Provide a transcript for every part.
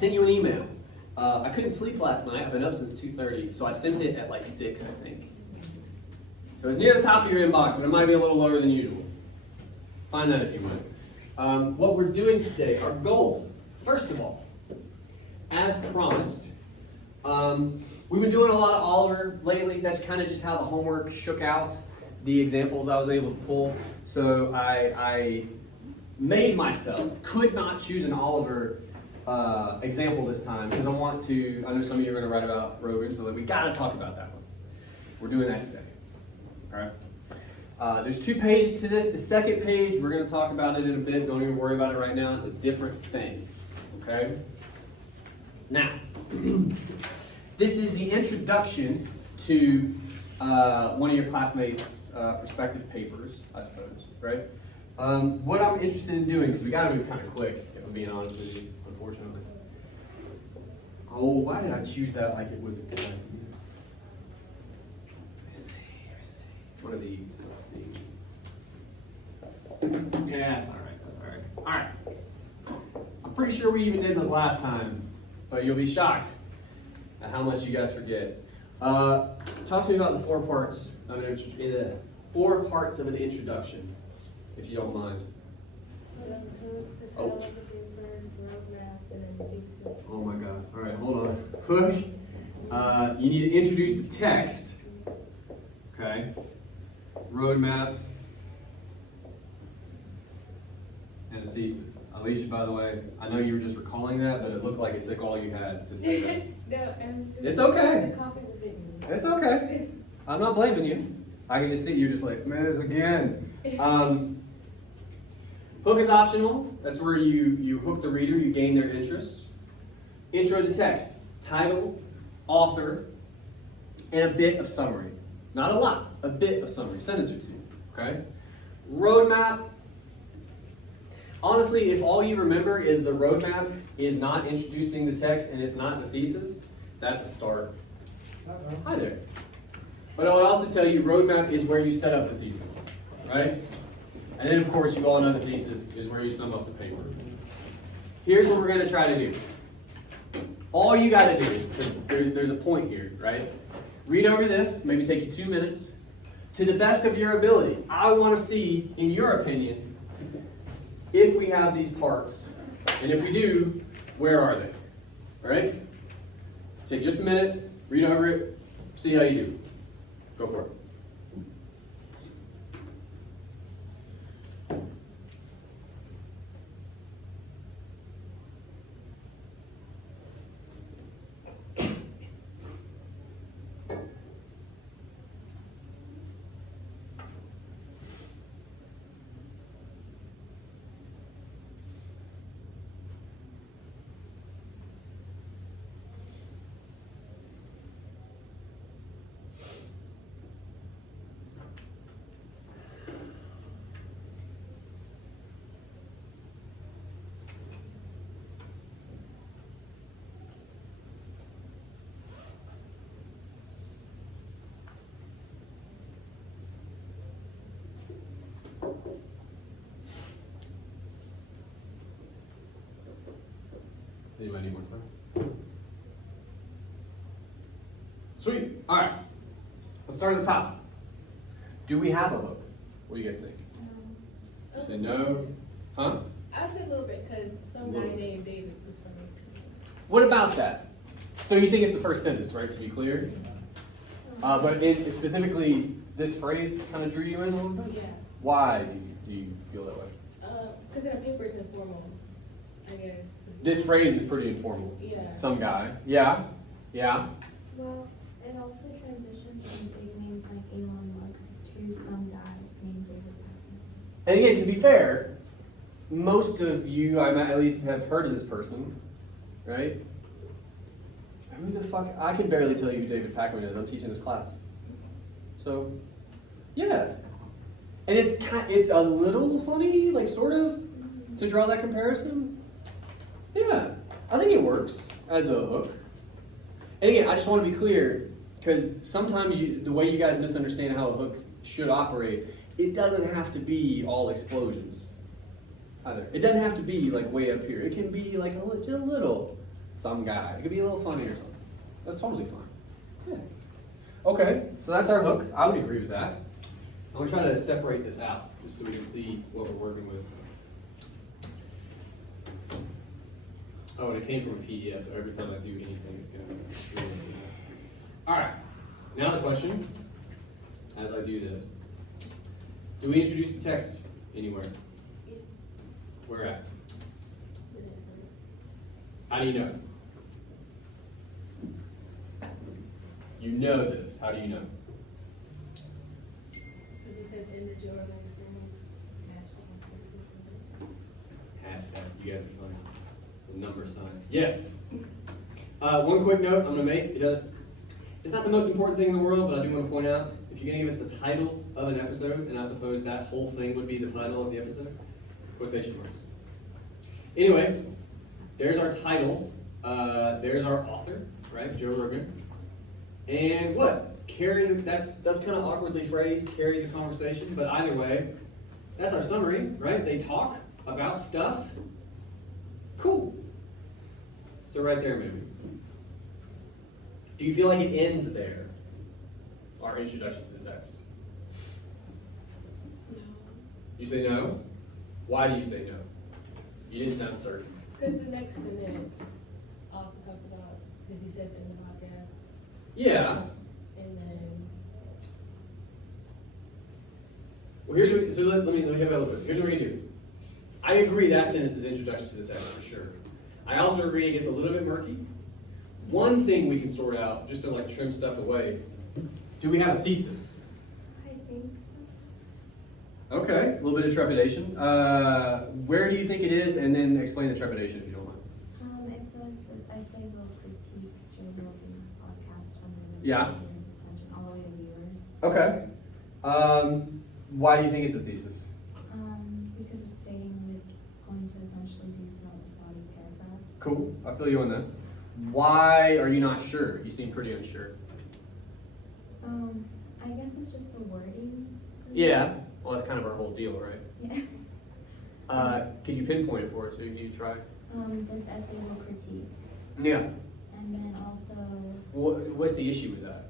sent you an email. I couldn't sleep last night. I've been up since 2:30, so I sent it at like 6, I think. So it's near the top of your inbox, but it might be a little lower than usual. Find that if you would. What we're doing today, our goal, first of all, as promised, we've been doing a lot of Oliver lately. That's kind of just how the homework shook out, the examples I was able to pull. So I made myself, could not choose an Oliver example this time because I know some of you are going to write about Rogan, so we got to talk about that one. We're doing that today. All right. There's 2 pages to this. The second page, we're going to talk about it in a bit. Don't even worry about it right now. It's a different thing. Okay? Now, this is the introduction to one of your classmates' perspective papers, I suppose, right? What I'm interested in doing, because we got to move kind of quick, if I'm being honest with you, unfortunately. Oh, why did I choose that like it was a good idea? Let's see. One of these, let's see. Yeah, that's all right. All right. I'm pretty sure we even did this last time, but you'll be shocked at how much you guys forget. Talk to me about the 4 parts of an introduction, if you don't mind. Oh. Oh my God. All right, hold on. Hook. You need to introduce the text. Okay. Roadmap. And a thesis. Alicia, by the way, I know you were just recalling that, but it looked like it took all you had to say that. It's okay. It's okay. I'm not blaming you. I can just see you're just like, man, this again. Hook is optional. That's where you hook the reader, you gain their interest. Intro to text, title, author, and a bit of summary. Not a lot, a bit of summary, sentence or 2. Okay? Roadmap. Honestly, if all you remember is the roadmap is not introducing the text and it's not the thesis, that's a start. Hi there. But I would also tell you roadmap is where you set up the thesis, right? And then of course you all know the thesis is where you sum up the paper. Here's what we're going to try to do. All you got to do, there's a point here, right? Read over this, maybe take you 2 minutes. To the best of your ability, I want to see, in your opinion, if we have these parts. And if we do, where are they? All right? Take just a minute, read over it, see how you do. Go for it. Does anybody need more time? Sweet. All right. Let's start at the top. Do we have a hook? What do you guys think? No. Say no. Huh? I'll say a little bit because some guy named David was from me. What about that? So you think it's the first sentence, right? To be clear. But specifically, this phrase kind of drew you in a little bit? Yeah. Why do you feel that way? Because in a paper it's informal, I guess. This phrase is pretty informal. Yeah. Some guy. Yeah. Yeah. Well, it also transitions from big names like Elon Musk to some guy named David Packman. And again, to be fair, most of you, I might at least have heard of this person, right? Who the fuck? I can barely tell you who David Packman is. I'm teaching this class. So, yeah. And it's a little funny, like sort of, to draw that comparison. Yeah, I think it works as a hook. And again, I just want to be clear, because sometimes the way you guys misunderstand how a hook should operate, it doesn't have to be all explosions either. It doesn't have to be like way up here. It can be like a little some guy. It could be a little funny or something. That's totally fine. Yeah. Okay, so that's our hook. I would agree with that. I'm going to try to separate this out just so we can see what we're working with. Oh, and it came from a PDF, so every time I do anything, it's going to be. All right, now the question, as I do this, do we introduce the text anywhere? Where at? How do you know? You know this. How do you know? Because he says in the Jordan experience, Hashtag. You guys are funny. The number sign. Yes. One quick note I'm going to make. It's not the most important thing in the world, but I do want to point out, if you're going to give us the title of an episode, and I suppose that whole thing would be the title of the episode, quotation marks. Anyway, there's our title. There's our author, right? Joe Rogan. And what? That's kind of awkwardly phrased, carries a conversation, but either way, that's our summary, right? They talk about stuff. Cool. So right there, maybe. Do you feel like it ends there? Our introduction to the text. No. You say no? Why do you say no? You didn't sound certain. Because the next sentence also talks about, because he says in the podcast, Yeah. and then Well, here's what, let me have a little bit. Here's what we're gonna do. I agree that sentence is introduction to the text for sure. I also agree it gets a little bit murky. One thing we can sort out, just to like trim stuff away, do we have a thesis? I think so. Okay, a little bit of trepidation. Where do you think it is? And then explain the trepidation if you don't mind. It says this essay will critique Joe Rogan's podcast on the Yeah. attention all the way to viewers. Okay. Why do you think it's a thesis? Because it's stating what it's going to essentially do throughout the body paragraph. Cool, I feel you on that. Why are you not sure? You seem pretty unsure. I guess it's just the wording. Yeah, well that's kind of our whole deal, right? Yeah. Can you pinpoint it for us? So you try? This essay will critique. Yeah. And then also, What's the issue with that?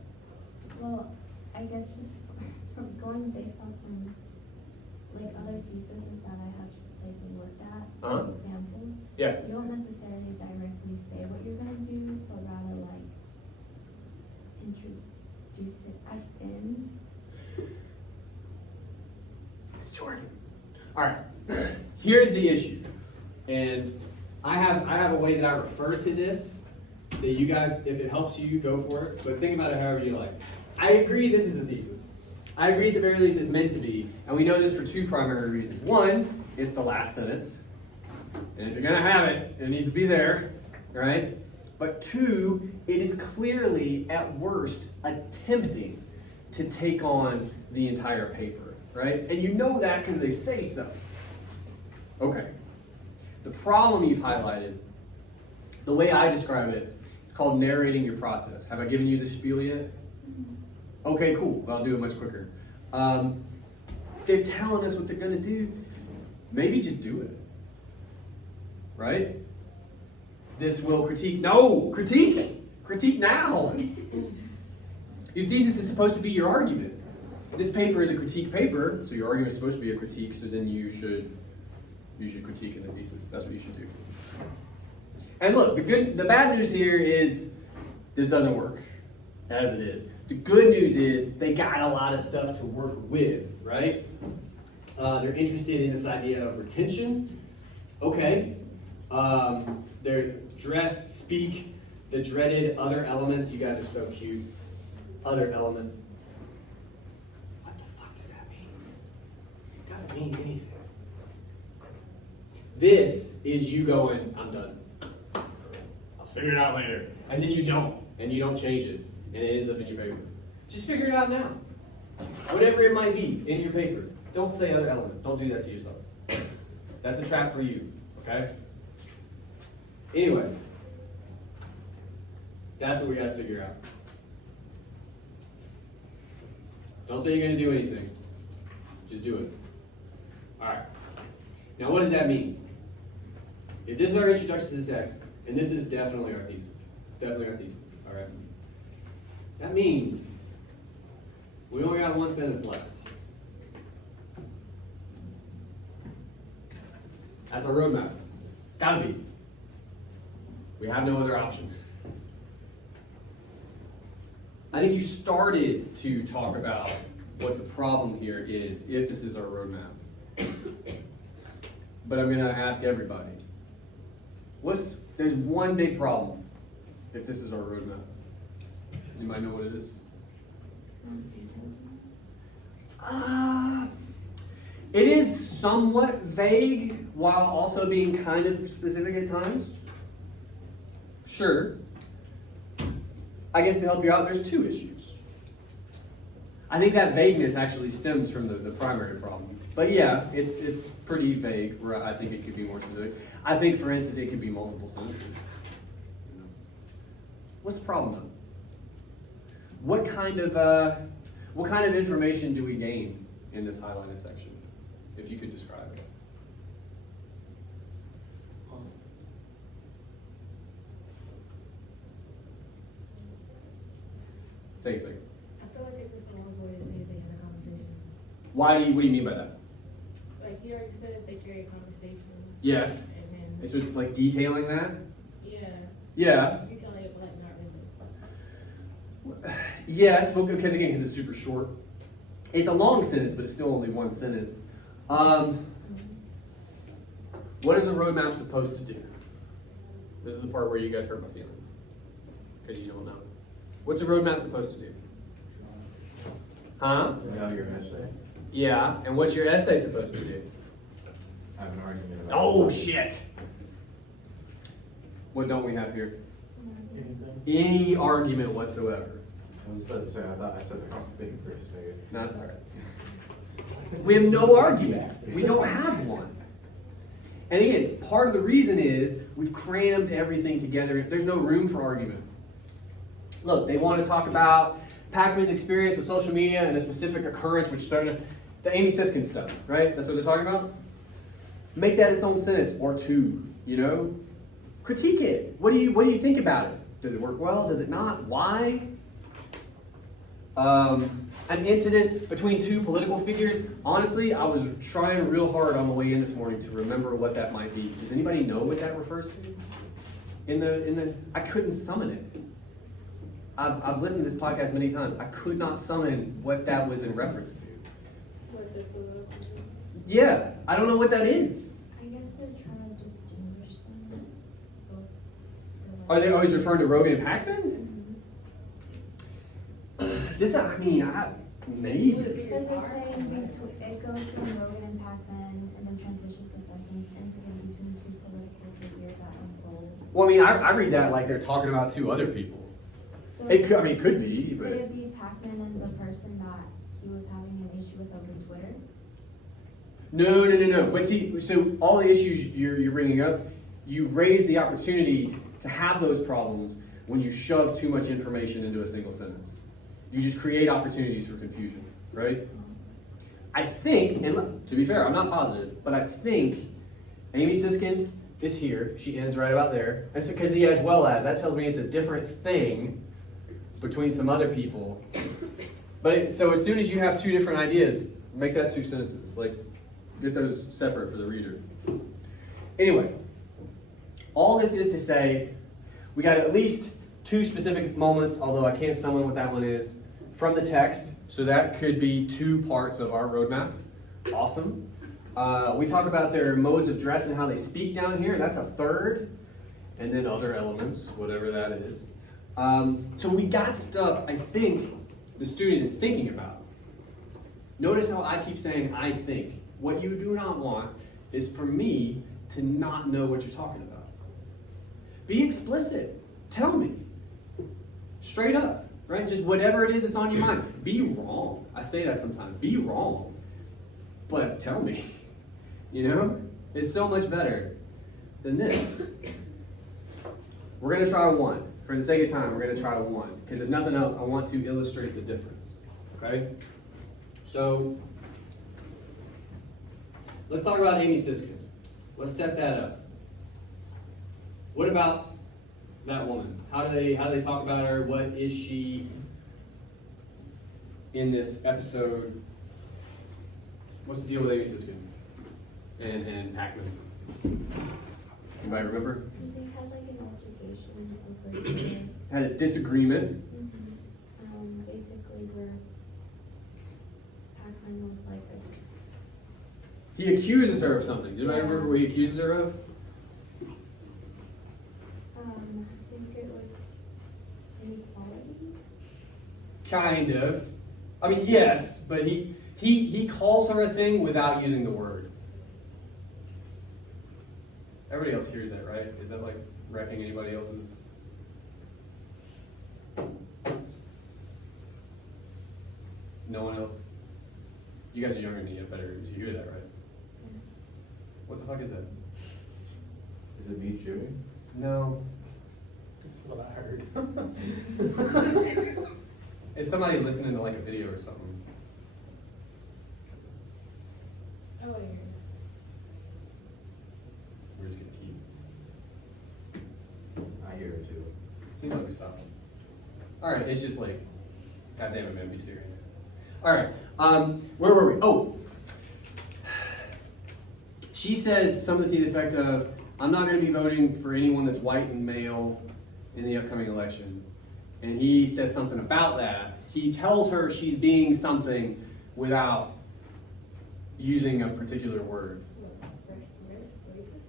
well, I guess just from going based off from like other theses that I have lately worked at, Uh-huh. examples, Yeah. you don't necessarily directly say what you're gonna do, but rather like introduce it at the end. It's Jordan. All right. Here's the issue, and I have a way that I refer to this that you guys, if it helps you, go for it. But think about it however you like. I agree this is the thesis. I agree at the very least it's meant to be, and we know this for two primary reasons. One, it's the last sentence, and if you're gonna have it, it needs to be there, right? But two, it is clearly at worst attempting to take on the entire paper, right? And you know that because they say so. Okay. The problem you've highlighted, the way I describe it, it's called narrating your process. Have I given you the spiel yet? Okay, cool. Well, I'll do it much quicker. They're telling us what they're going to do. Maybe just do it. Right? This will critique. No! Critique! Critique now! Your thesis is supposed to be your argument. This paper is a critique paper, so your argument is supposed to be a critique, so then you should critique in the thesis. That's what you should do. And look, the bad news here is this doesn't work as it is. The good news is they got a lot of stuff to work with, right? They're interested in this idea of retention. Okay. They're dress, speak, the dreaded other elements. You guys are so cute. Other elements. What the fuck does that mean? It doesn't mean anything. This is you going, I'm done. I'll figure it out later. And then you don't. And you don't change it. And it ends up in your paper. Just figure it out now. Whatever it might be in your paper. Don't say other elements. Don't do that to yourself. That's a trap for you. Okay? Anyway. That's what we got to figure out. Don't say you're going to do anything. Just do it. Alright. Now what does that mean? If this is our introduction to the text, And this is definitely our thesis. It's definitely our thesis, all right? That means we only got one sentence left. That's our roadmap. It's gotta be. We have no other options. I think you started to talk about what the problem here is if this is our roadmap. But I'm gonna ask everybody. There's one big problem if this is our roadmap. Anybody know what it is? It is somewhat vague while also being kind of specific at times. Sure. I guess to help you out, there's two issues. I think that vagueness actually stems from the primary problem. But yeah, it's pretty vague, where I think it could be more specific. I think, for instance, it could be multiple sentences. What's the problem though? What kind of information do we gain in this highlighted section? If you could describe it. Take a second. I feel like it's just a long way to say things in a conversation. What do you mean by that? Like you already said, they carry a conversation. Yes. And then, So it's like detailing that? yeah. Yeah. You tell it, like, not really. Yes, because it's super short. It's a long sentence, but it's still only one sentence. What is a roadmap supposed to do? This is the part where you guys hurt my feelings, because you don't know. What's a roadmap supposed to do? Huh? Know your essay. Yeah, and what's your essay supposed to do? Have an argument about Oh, it. shit! What don't we have here? Anything? Any argument whatsoever. I was about to say, I thought I said the wrong thing for a second. No, that's all right. We have no argument. We don't have one. And again, part of the reason is we've crammed everything together. There's no room for argument. Look, they want to talk about Pac-Man's experience with social media and a specific occurrence which started the Amy Siskin stuff, right? That's what they're talking about? Make that its own sentence or two, you know? Critique it. What do you think about it? Does it work well? Does it not? Why? An incident between two political figures. Honestly, I was trying real hard on the way in this morning to remember what that might be. Does anybody know what that refers to? I couldn't summon it. I've listened to this podcast many times. I could not summon what that was in reference to. What the political. Yeah, I don't know what that is. I guess they're trying to distinguish them. Are they always referring to Rogan and Pac-Man? Maybe. Because it's saying it goes from Rogan and Pac-Man and then transitions the sentence incident between two political figures that unfold. Well, I read that like they're talking about two other people. So It could be, could but it be Pac-Man and the person that he was having an issue with over Twitter? no. But see, so all the issues you're bringing up, you raise the opportunity to have those problems when you shove too much information into a single sentence. You just create opportunities for confusion, right? I think, and to be fair, I'm not positive, but I think Amy Siskin is here. She ends right about there. And so, because the as well as, that tells me it's a different thing between some other people. But so as soon as you have two different ideas, make that two sentences. Like, get those separate for the reader. Anyway, all this is to say, we got at least two specific moments, although I can't summon what that one is, from the text. So that could be two parts of our roadmap. Awesome. We talk about their modes of dress and how they speak down here. That's a third. And then other elements, whatever that is. So we got stuff I think the student is thinking about. Notice how I keep saying I think. What you do not want is for me to not know what you're talking about. Be explicit. Tell me. Straight up, right? Just whatever it is that's on your mind. Be wrong. I say that sometimes. Be wrong. But tell me. You know? It's so much better than this. We're going to try one. For the sake of time, we're going to try one. Because if nothing else, I want to illustrate the difference. Okay? So, let's talk about Amy Siskin. Let's set that up. What about that woman? How do they talk about her? What is she in this episode? What's the deal with Amy Siskin and Pac-Man? Anybody remember? They had like an altercation over the, Had a disagreement. basically where Pac-Man was like He accuses her of something. Do anybody remember what he accuses her of? I think it was inequality. Kind of. I mean, yes, but he calls her a thing without using the word. Everybody else hears that, right? Is that like wrecking anybody else's? No one else? You guys are younger than me, you better. You hear that, right? What the fuck is that? Is it me chewing? No. That's what I heard. Is somebody listening to like a video or something? Oh, yeah. We're just gonna keep. I hear it too. Seems like we stopped. All right, it's just like, goddamn it, man, be serious. All right, where were we? Oh, she says something to the effect of, "I'm not going to be voting for anyone that's white and male in the upcoming election." And he says something about that. He tells her she's being something without using a particular word.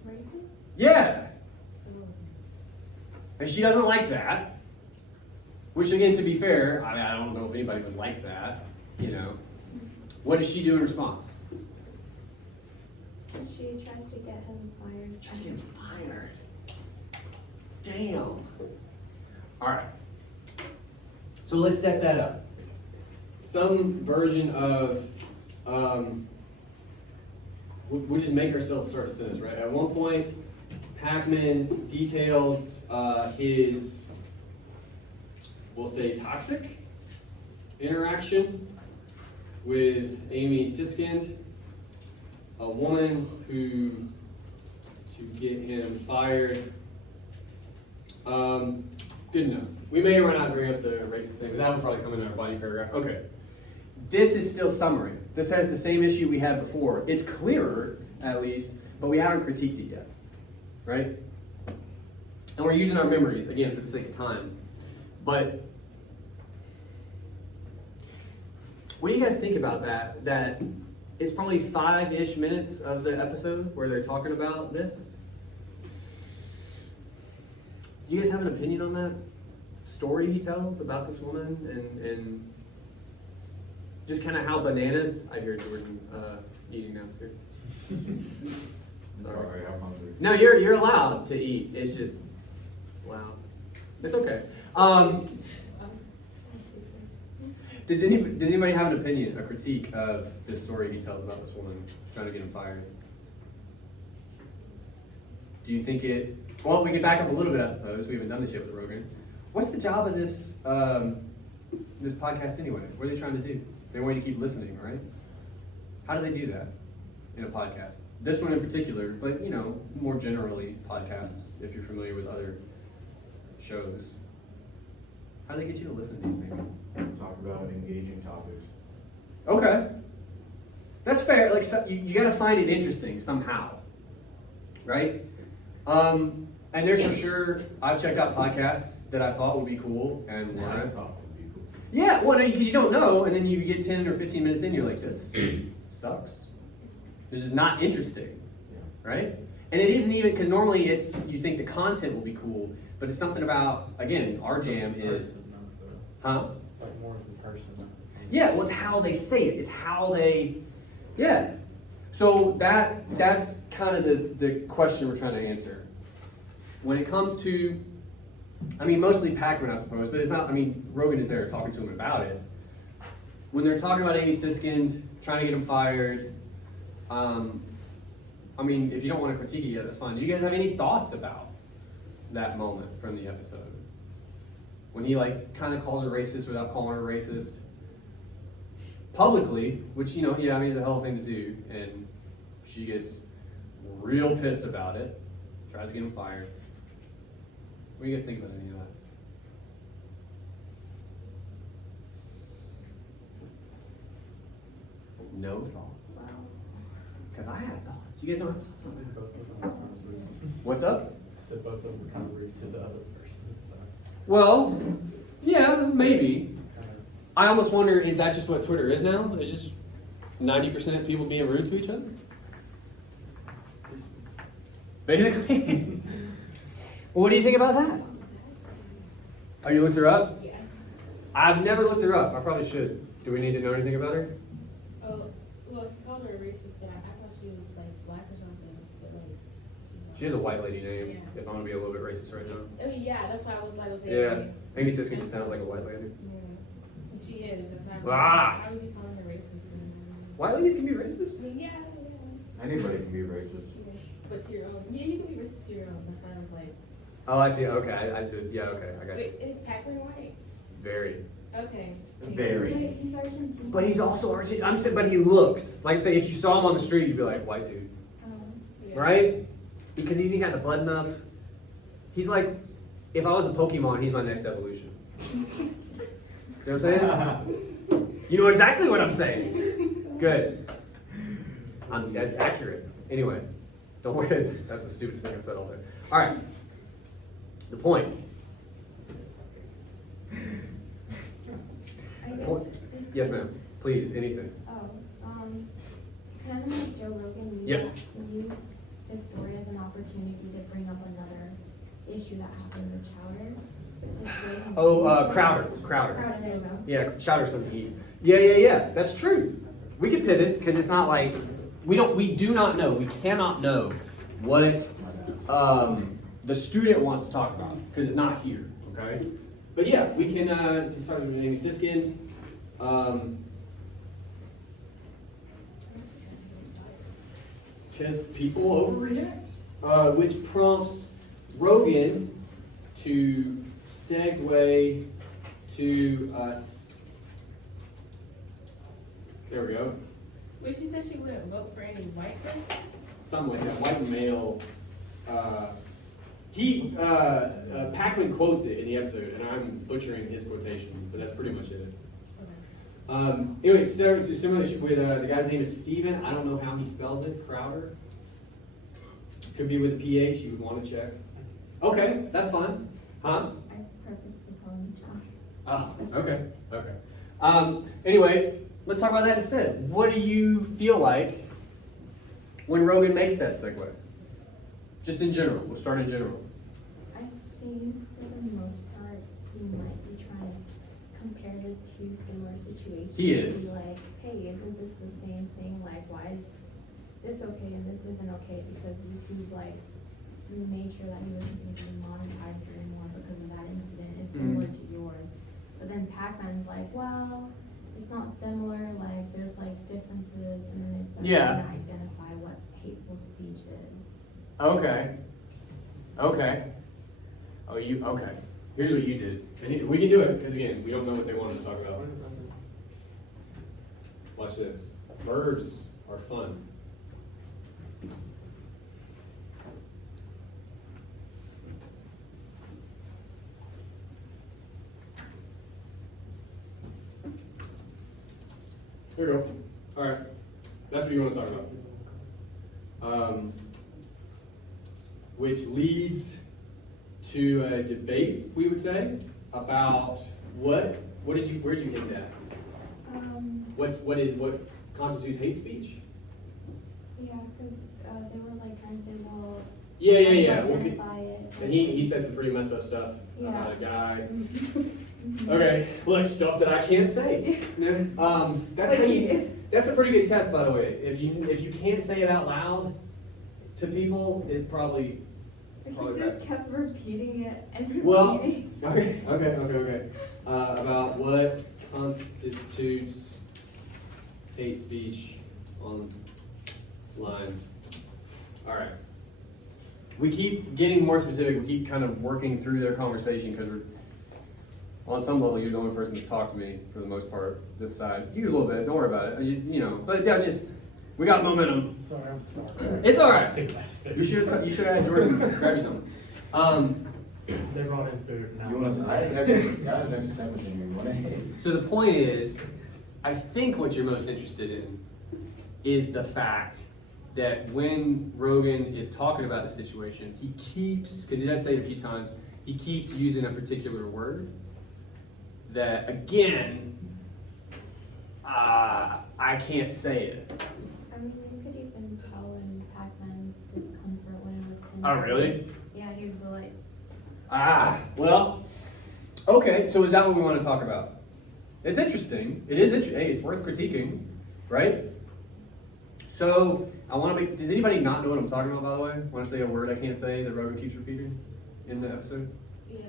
Racist? Yeah, Oh. and she doesn't like that. Which, again, to be fair, I mean, I don't know if anybody would like that. You know, what does she do in response? She tries to get him fired. Tries to get him fired. Damn. All right. So let's set that up. Some version of, we'll just make ourselves start a sentence, right? At one point, Pac-Man details his, we'll say, toxic interaction with Amy Siskind, a woman who, to get him fired. Good enough. We may or may not bring up the racist thing, but that would probably come in our body paragraph. Okay. This is still summary. This has the same issue we had before. It's clearer, at least, but we haven't critiqued it yet. Right? And we're using our memories, again, for the sake of time. But what do you guys think about that? That it's probably 5-ish minutes of the episode where they're talking about this. Do you guys have an opinion on that story he tells about this woman and just kind of how bananas? I hear Jordan eating downstairs. Sorry, I'm hungry. No, you're allowed to eat. It's just, wow, it's okay. Does anybody have an opinion, a critique of this story he tells about this woman trying to get him fired? Do you think it? Well, we can back up a little bit, I suppose. We haven't done this yet with Rogan. What's the job of this this podcast anyway? What are they trying to do? They want you to keep listening, right? How do they do that in a podcast? This one in particular, but more generally, podcasts. If you're familiar with other shows, how do they get you to listen? Do you think? Talk about engaging topics. Okay, that's fair. Like you got to find it interesting somehow, right? And there's for sure, I've checked out podcasts that I thought would be cool and I weren't. thought it would be cool. Yeah, well, because you don't know, and then you get 10 or 15 minutes in, you're like, this sucks. This is not interesting, Yeah. right? And it isn't even, because normally you think the content will be cool, but it's something about, again, our jam is, huh? It's like more of the person. Yeah, well, it's how they say it. It's how they, yeah. So that's kind of the question we're trying to answer. When it comes to, mostly Pac-Man, I suppose, but it's not, Rogan is there talking to him about it. When they're talking about Amy Siskind, trying to get him fired, if you don't want to critique it yet, that's fine. Do you guys have any thoughts about that moment from the episode? When he kind of calls her racist without calling her racist? Publicly, which, it's a hell of a thing to do, and she gets real pissed about it, tries to get him fired. What do you guys think about any of that? No thoughts. Wow. Because I have thoughts. You guys don't have thoughts on that. Both of them are kind of rude. What's up? I said both of them were kind of rude to the other person, so. Well, yeah, maybe. Kind of, I almost wonder, is that just what Twitter is now? Is just 90% of people being rude to each other? Basically. Well, what do you think about that? Oh, you looked her up? Yeah. I've never looked her up. I probably should. Do we need to know anything about her? Oh, well, he called her a racist, but I thought she was like black or something. But like, She has a white lady name, Yeah. if I'm going to be a little bit racist right now. I mean, yeah, that's why I was like, okay. Yeah. Amy Siska just sounds like a white lady. Yeah. She is. That's not. Ah! How is he calling her racist? White ladies can be racist? I mean, yeah. Anybody can be racist. Yeah. But to your own. Yeah, you can be racist to your own. That's why I was like. Oh, I see. Okay. I did. Yeah, okay. I got you. Wait, is Pac-Man white? Very. Okay. Very. Wait, he's Argentine. But he's also Argentine. I'm saying, but he looks. Like, say, if you saw him on the street, you'd be like, white dude. Yeah. Right? Because he even got the button up. He's like, if I was a Pokemon, he's my next evolution. You know what I'm saying? You know exactly what I'm saying. Good. That's accurate. Anyway, don't worry. That's the stupidest thing I've said all day. All right. The point. I guess. Yes, ma'am. Please, anything. Oh, kind of like Joe Rogan Yes. used his story as an opportunity to bring up another issue that happened with Chowder. Crowder. Crowder, there you go. Yeah, Chowder something to eat. Yeah. That's true. We can pivot because it's not like we do not know. We cannot know what the student wants to talk about because it's not here. Okay. But yeah, we can start with Amy Siskin. Because people overreact, which prompts Rogan to segue to us. There we go. Wait, she said she wouldn't vote for any white person? Something like that. White male. Pac-Man quotes it in the episode, and I'm butchering his quotation, but that's pretty much it. Anyway, so similar with the guy's name is Steven. I don't know how he spells it. Crowder. Could be with a PH. You would want to check. Okay, that's fine. Huh? I purposely called him John. Oh, okay. Anyway, let's talk about that instead. What do you feel like when Rogan makes that segue? Just in general. We'll start in general. I think for the most part, he might be trying to compare the two similar situations. He is. Be like, hey, isn't this the same thing? Like, why is this okay and this isn't okay? Because YouTube, like, made sure that he wasn't going to be monetized anymore because of that incident. It's similar to yours. But then Pac-Man's like, well, it's not similar. Like, there's like differences, and then they start Yeah. to identify what hateful speech is. Okay. Oh, okay. Here's what you did. And we can do it, because again, we don't know what they wanted to talk about. Watch this. Verbs are fun. Here we go. All right. That's what you want to talk about. Which leads to a debate, we would say, about where'd you get that? What constitutes hate speech? Yeah, because they were like trying to say, well, Yeah. Well, identify it. and he said some pretty messed up stuff about a Yeah. guy. Mhm. Okay, look, stuff that I can't say. That's a pretty good test, by the way. If you can't say it out loud to people, it probably. He just kept repeating it and Well, repeating. okay. About what constitutes hate speech online. All right. We keep getting more specific. We keep kind of working through their conversation because we're, on some level, you're the only person that's talked to me for the most part. This side, you a little bit. Don't worry about it. You know, but yeah, we got momentum. sorry, I'm sorry. It's all right. I think that's fair. You should have had Jordan grab you something. They're running through it now. You want to, I have an extra sandwich in here, you want it? So the point is, I think what you're most interested in is the fact that when Rogan is talking about the situation, he keeps, because he does say it a few times, he keeps using a particular word that, again, I can't say it. I mean, you could even tell in Pac-Man's discomfort when it was. Oh, really? Yeah, he was like, Well, okay, so is that what we want to talk about? It's interesting. It is interesting. Hey, it's worth critiquing, right? So, I want to does anybody not know what I'm talking about, by the way? Want to say a word I can't say that Rogan keeps repeating in the episode? Yeah.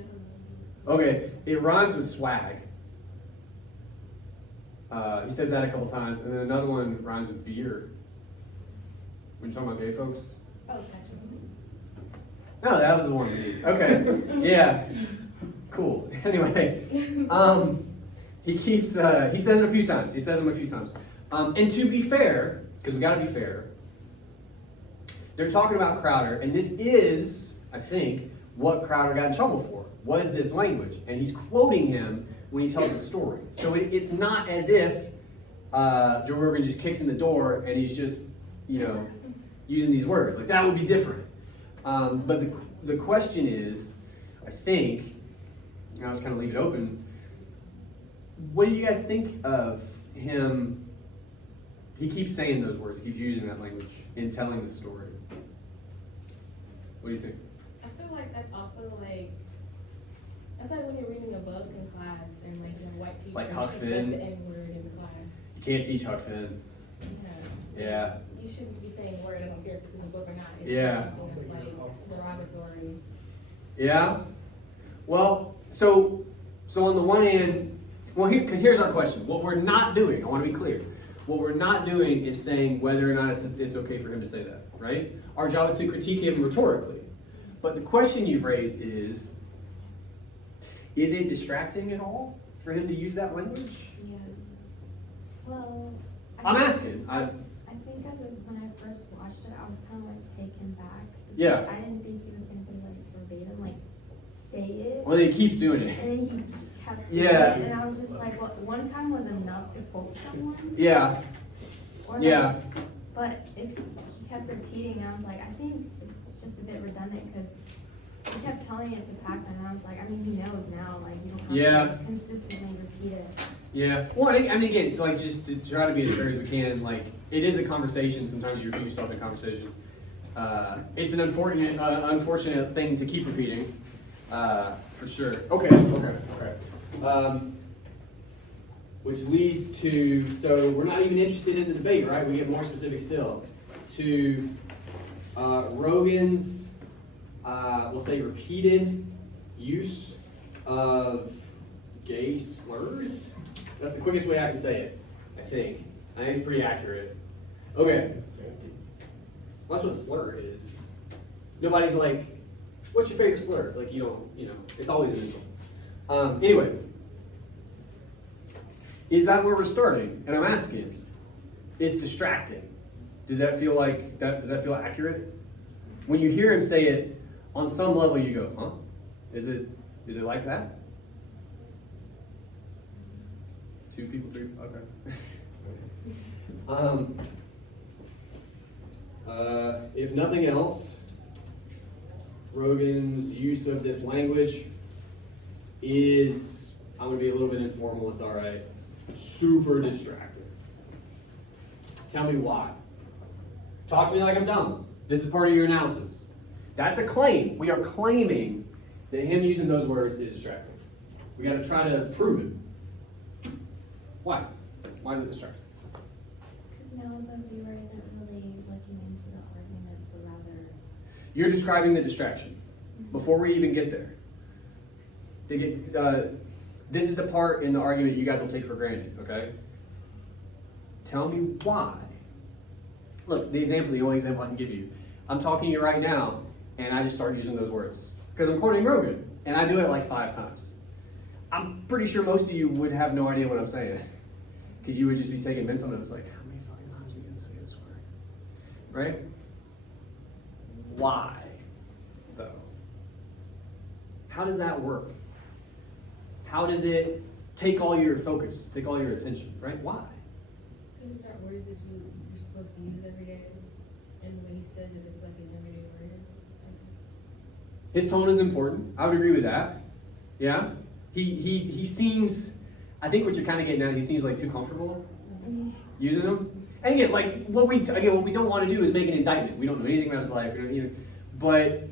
Okay, it rhymes with swag. He says that a couple times, and then another one rhymes with beer. When you're talking about gay folks? Oh, gotcha. No, that was the one we need. Okay, yeah, cool. Anyway, he keeps, he says it a few times. He says them a few times. And to be fair, because we got to be fair, they're talking about Crowder, and this is, I think, what Crowder got in trouble for, was this language. And he's quoting him when he tells the story. So it's not as if Joe Rogan just kicks in the door and he's just, using these words. Like, that would be different. But the question is, I think, and I'll just kind of leave it open, what do you guys think of him? He keeps saying those words, he keeps using that language in telling the story. What do you think? I feel like that's also that's like when you're reading a book in class and white teacher Like Huck says Finn? the N word in class. You can't teach Huck Finn. Yeah. You shouldn't be saying a word, I don't care if it's in the book or not. It's Yeah. something that's like derogatory. Yeah? Well, so on the one hand, because here's our question. What we're not doing, I want to be clear, what we're not doing is saying whether or not it's okay for him to say that, right? Our job is to critique him rhetorically. But the question you've raised is it distracting at all for him to use that language? yeah. Well, I'm asking. I think when I first watched it, I was kind of like taken back. Yeah. I didn't think he was going to be like verbatim, say it. Well, then he keeps doing it. And then he kept Yeah. doing it, and I was just like, well, one time was enough to quote someone. Yeah. Or Yeah. But if he kept repeating, I was like, I think it's just a bit redundant because he kept telling it to Pac-Man, and I was like, I mean, he knows now, you don't have Yeah. to consistently repeat it. Yeah. Well, I mean, again, just to try to be as fair as we can, it is a conversation. Sometimes you repeat yourself in conversation. It's an unfortunate thing to keep repeating, for sure. Okay. Which leads to, so we're not even interested in the debate, right? We get more specific still. To Rogan's, we'll say, repeated use of gay slurs. That's the quickest way I can say it, I think. I think it's pretty accurate. Okay. Well, that's what a slur is. Nobody's like, what's your favorite slur? It's always an insult. Anyway. Is that where we're starting? And I'm asking, it's distracting. Does that feel like that? Does that feel accurate? When you hear him say it, on some level you go, huh? Is it like that? 2 people, 3, okay. If nothing else, Rogan's use of this language is, I'm going to be a little bit informal, it's all right, super distracting. Tell me why. Talk to me like I'm dumb. This is part of your analysis. That's a claim. We are claiming that him using those words is distracting. We got to try to prove it. Why? Why is it distracting? Because now the viewer isn't really looking into the argument, but rather... You're describing the distraction. Before we even get there. This is the part in the argument you guys will take for granted, okay? Tell me why. Look, the only example I can give you. I'm talking to you right now, and I just start using those words. Because I'm quoting Rogan, and I do it 5 times. I'm pretty sure most of you would have no idea what I'm saying. Because you would just be taking mental notes how many fucking times are you going to say this word? Right? Why, though? How does that work? How does it take all your focus, take all your attention, right? Why? Because it's not words that you're supposed to use every day, and when he says it, it's like an everyday word. His tone is important. I would agree with that. Yeah? He seems, I think what you're kind of getting at, he seems like too comfortable using them. And again, like what we don't want to do is make an indictment. We don't know anything about his life, but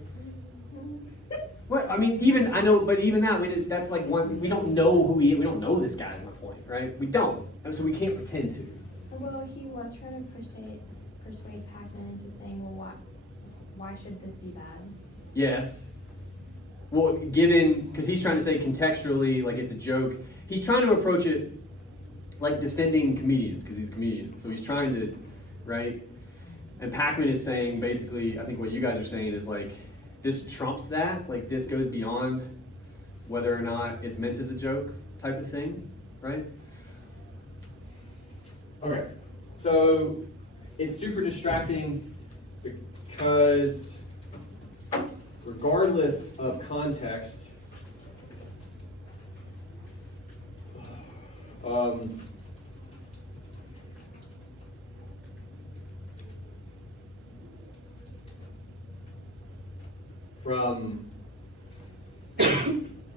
what I mean, even that, that's like one. We don't know who he is. We don't know this guy. Is my point, right? We don't, and so we can't pretend to. Well, he was trying to persuade Pac-Man into saying, well, why should this be bad? Yes. Well, because he's trying to say contextually, like it's a joke. He's trying to approach it like defending comedians, because he's a comedian. So he's trying to, right? And Pac-Man is saying, basically, I think what you guys are saying is like, this trumps that. Like this goes beyond whether or not it's meant as a joke type of thing, right? Okay, so it's super distracting because regardless of context, from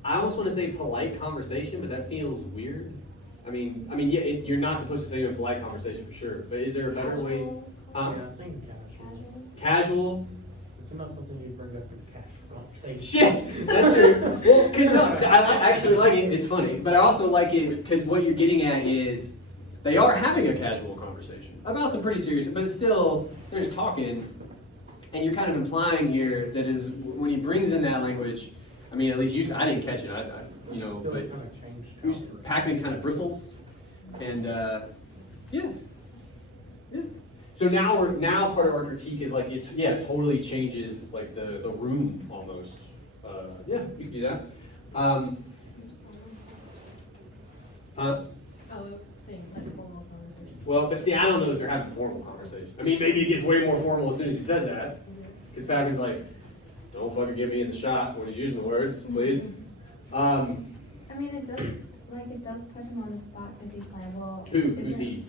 I almost want to say polite conversation, but that feels weird. I mean, yeah, you're not supposed to say it in a polite conversation for sure. But is there a better way? Yeah, I think casual. Casual. It's not something you bring up in a casual conversation. Shit, that's true. Well, 'cause no, I actually like it. It's funny, but I also like it because what you're getting at is they are having a casual conversation about some pretty serious, but it's still they're just talking, and you're kind of implying here that is when he brings in that language. I mean, at least I didn't catch it. But Kind of changed. Pac-Man kind of bristles, and yeah. So now part of our critique is like it totally changes like the room almost. Yeah, you can do that. Oh, it's saying like formal conversation. Well, but see, I don't know that they're having a formal conversation. I mean, maybe it gets way more formal as soon as he says that, because Pac-Man's like, "Don't fucking get me in the shot when he's using the words, please." I mean, it does put him on the spot because he's like, well, Who's he?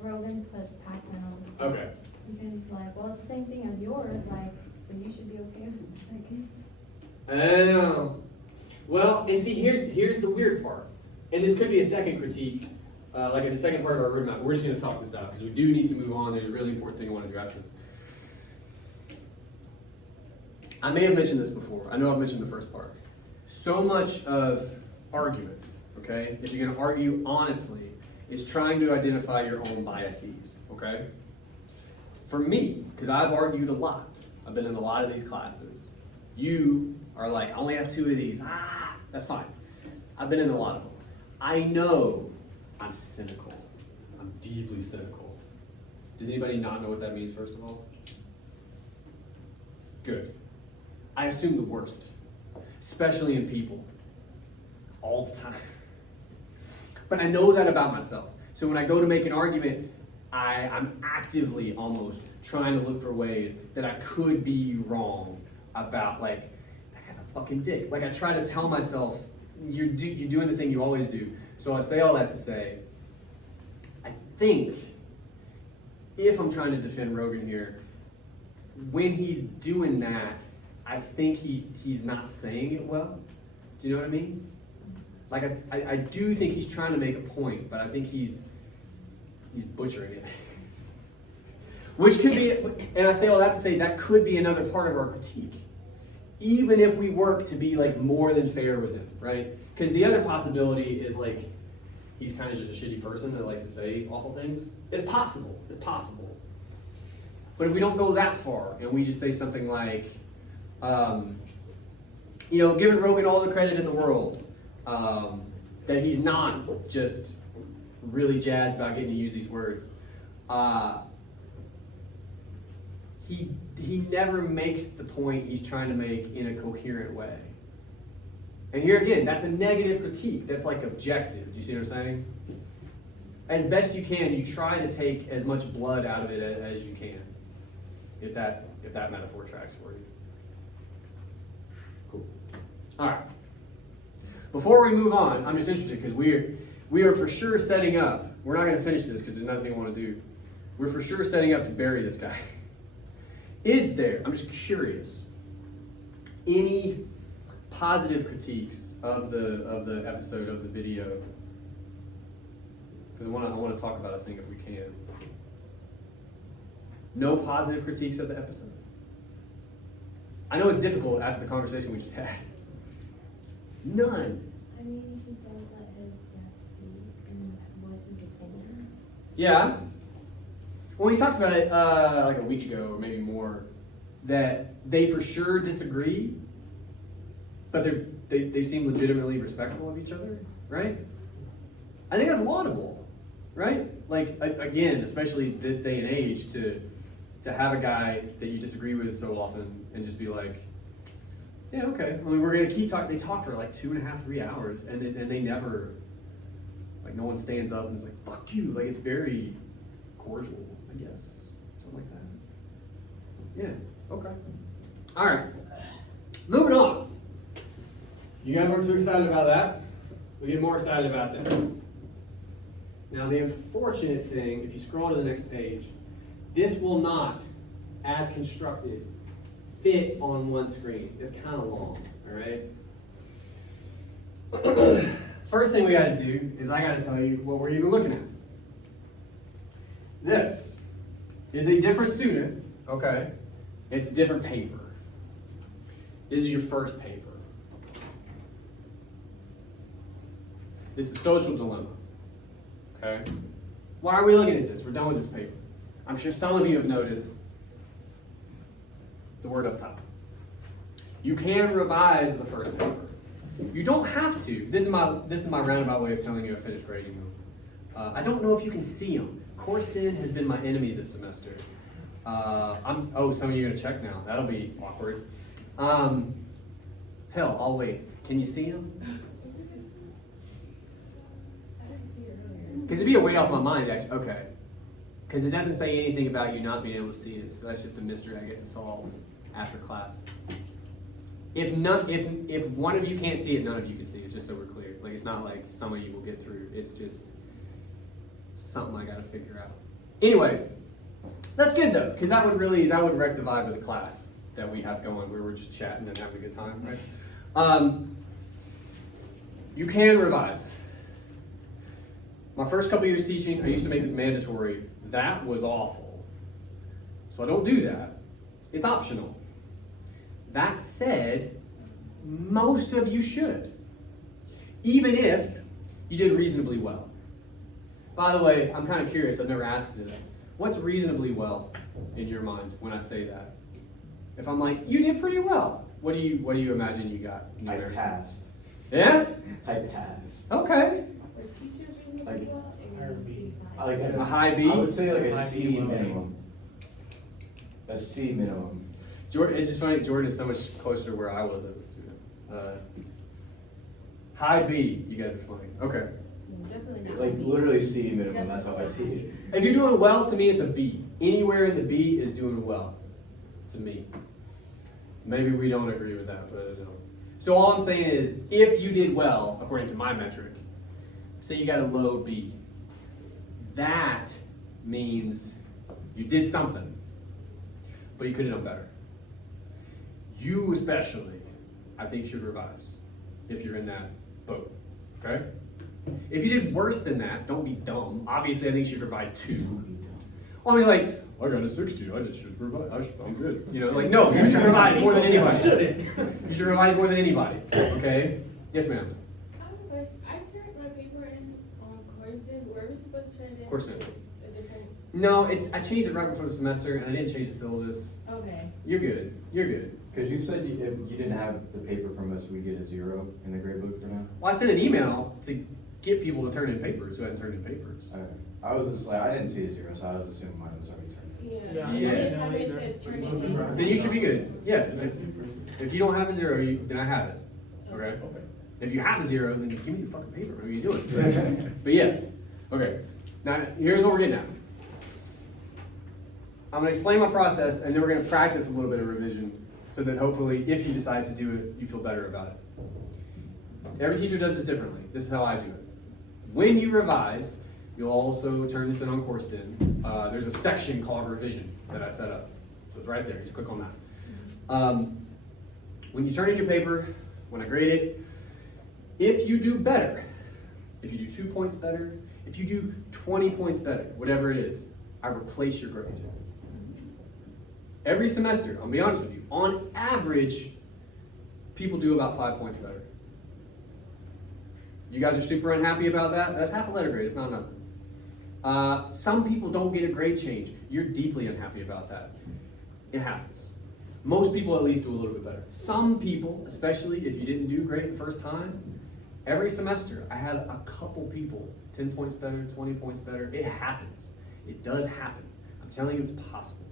Rogan puts Pac-Man on the spot. Okay. Because he's like, well, it's the same thing as yours, like, so you should be okay with it. I know. Well, and see, here's the weird part, and this could be a second critique, like in the second part of our roadmap. We're just going to talk this out because we do need to move on. There's a really important thing I want to do after this. I may have mentioned this before. I know I've mentioned the first part. So much of argument, okay, if you're going to argue honestly, is trying to identify your own biases, okay? For me, because I've argued a lot, I've been in a lot of these classes. You are like, I only have 2 of these. That's fine. I've been in a lot of them. I know I'm cynical. I'm deeply cynical. Does anybody not know what that means, first of all? Good. I assume the worst, especially in people, all the time. But I know that about myself. So when I go to make an argument, I'm actively almost trying to look for ways that I could be wrong about, like, that guy's a fucking dick. Like, I try to tell myself, you're doing the thing you always do. So I say all that to say, I think, if I'm trying to defend Rogan here, when he's doing that, I think he's not saying it well. Do you know what I mean? Like, I do think he's trying to make a point, but I think he's butchering it. Which could be, and I say all that to say, that could be another part of our critique. Even if we work to be like more than fair with him, right? Because the other possibility is like, he's kind of just a shitty person that likes to say awful things. It's possible. But if we don't go that far, and we just say something like, giving Rogan all the credit in the world, that he's not just really jazzed about getting to use these words. He never makes the point he's trying to make in a coherent way. And here again, that's a negative critique. That's like objective. Do you see what I'm saying? As best you can, you try to take as much blood out of it as you can. If that metaphor tracks for you. Cool. All right. Before we move on, I'm just interested because we are for sure setting up. We're not going to finish this because there's nothing I want to do. We're for sure setting up to bury this guy. Is there, I'm just curious, any positive critiques of the episode, of the video? Because I want to talk about a thing if we can. No positive critiques of the episode? I know it's difficult after the conversation we just had. None. I mean, he does let his guest speak and voice his opinion. Yeah. Well, he talked about it like a week ago or maybe more, that they for sure disagree, but they seem legitimately respectful of each other, right? I think that's laudable, right? Like, again, especially this day and age, to have a guy that you disagree with so often and just be like, yeah, okay. I mean, we're going to keep talking. They talk for like 2.5, 3 hours, and they never, like, no one stands up and is like, fuck you. Like, it's very cordial, I guess. Something like that. Yeah, okay. All right. Moving on. You guys weren't too excited about that. We get more excited about this. Now, the unfortunate thing, if you scroll to the next page, this will not, as constructed, fit on one screen. It's kind of long, all right? First thing we got to do is I got to tell you what we're even looking at. This is a different student, okay? It's a different paper. This is your first paper. It's the social dilemma, okay? Why are we looking at this? We're done with this paper. I'm sure some of you have noticed the word up top. You can revise the first paper. You don't have to. This is my roundabout way of telling you I finished grading them. I don't know if you can see them. Corsten has been my enemy this semester. Some of you are gonna check now. That'll be awkward. Hell, I'll wait. Can you see them? Because it'd be a weight off my mind, actually. Okay. Because it doesn't say anything about you not being able to see it, so that's just a mystery I get to solve after class. If one of you can't see it, none of you can see it, just so we're clear. Like, it's not like some of you will get through. It's just something I gotta figure out. Anyway, that's good though, because that would wreck the vibe of the class that we have going, where we're just chatting and having a good time, right? You can revise. My first couple years teaching, I used to make this mandatory. That was awful. So I don't do that. It's optional. That said, most of you should. Even if you did reasonably well. By the way, I'm kind of curious, I've never asked this. What's reasonably well in your mind when I say that? If I'm like, you did pretty well, what do you imagine you got? I passed. Yeah? I passed. Okay. Were teachers reading Like, pretty well? And higher B. Like A high B? I would say like High a B, C low A. minimum. A C minimum. Jordan, it's just funny, Jordan is so much closer to where I was as a student. High B, you guys are funny. Okay. Definitely not. Like literally C minimum, that's how I see it. If you're doing well, to me, it's a B. Anywhere in the B is doing well, to me. Maybe we don't agree with that, but I don't know. So all I'm saying is, if you did well, according to my metric, say you got a low B, that means you did something, but you could have done better. You especially, I think, should revise if you're in that boat, okay? If you did worse than that, don't be dumb. Obviously, I think you should revise too. Well, I mean, like, I got a 60, I just should revise, I'm good. You know, like, no, you should revise more than anybody. You should revise more than anybody, okay? Yes, ma'am. I have a question. I turned my paper in on Corsten. Were we supposed to turn it in? Corsten. A different. No, I changed it right before the semester, and I didn't change the syllabus. Okay. You're good. You're good. Because you said if you didn't have the paper from us, we get a 0 in the grade book for now. Well, I sent an email to get people to turn in papers who hadn't turned in papers. I was just like, I didn't see a 0, so I was assuming mine was already turned. Yeah. Yeah. It says- it says turn it in. Then you should be good. Yeah. If you don't have a 0, then I have it. Okay? If you have a 0, then give me the fucking paper. What are you doing? But yeah. Okay. Now, here's what we're getting at. I'm going to explain my process, and then we're going to practice a little bit of revision so that hopefully, if you decide to do it, you feel better about it. Every teacher does this differently. This is how I do it. When you revise, you'll also turn this in on CourseDin. There's a section called Revision that I set up. So it's right there. Just click on that. When you turn in your paper, when I grade it, if you do better, if you do 2 points better, if you do 20 points better, whatever it is, I replace your grade. Every semester, I'll be honest with you, on average, people do about 5 points better. You guys are super unhappy about that? That's half a letter grade, it's not nothing. Some people don't get a grade change. You're deeply unhappy about that. It happens. Most people at least do a little bit better. Some people, especially if you didn't do great the first time, every semester I had a couple people 10 points better, 20 points better. It happens. It does happen. I'm telling you it's possible.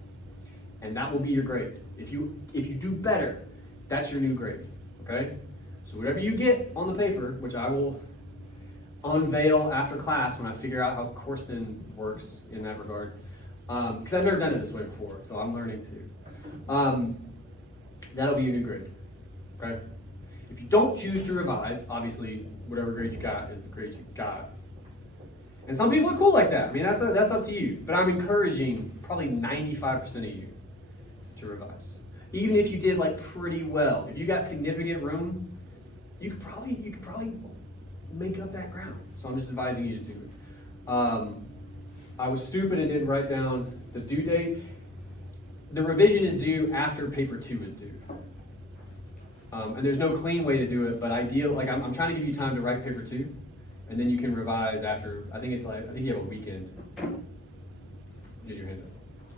And that will be your grade. If you do better, that's your new grade. Okay? So whatever you get on the paper, which I will unveil after class when I figure out how CourseDin works in that regard, because I've never done it this way before, so I'm learning too. That'll be your new grade. Okay? If you don't choose to revise, obviously whatever grade you got is the grade you got. And some people are cool like that. I mean, that's up to you. But I'm encouraging probably 95% of you to revise. Even if you did like pretty well, if you got significant room, you could probably make up that ground. So I'm just advising you to do it. I was stupid and didn't write down the due date. The revision is due after paper 2 is due. And there's no clean way to do it, but I'm trying to give you time to write paper 2, and then you can revise after, I think you have a weekend. Get your hand up.